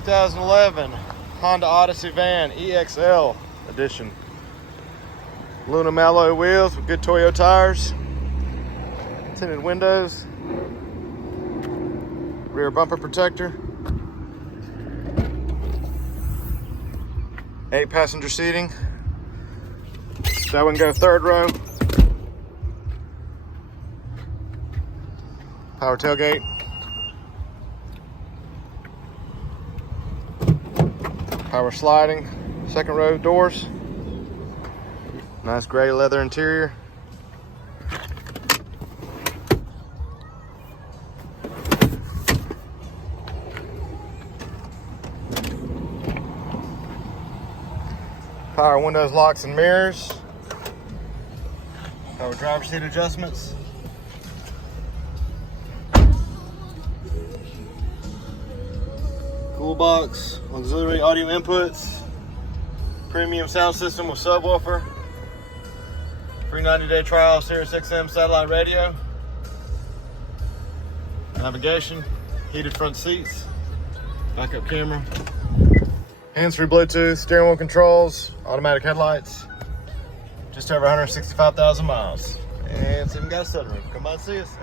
2011 Honda Odyssey van EXL edition. Aluminum alloy wheels with good Toyo tires. Tinted windows. Rear bumper protector. 8 passenger seating. That one go third row. Power tailgate. Power sliding. Second row doors. Nice gray leather interior. Power windows, locks, and mirrors. Power driver's seat adjustments. Cool box, auxiliary audio inputs. Premium sound system with subwoofer. Free 90-day trial, Sirius XM satellite radio. Navigation, heated front seats, backup camera. Hands-free Bluetooth, steering wheel controls, automatic headlights. Just over 165,000 miles. And it's even got a sunroof. Come by and see us.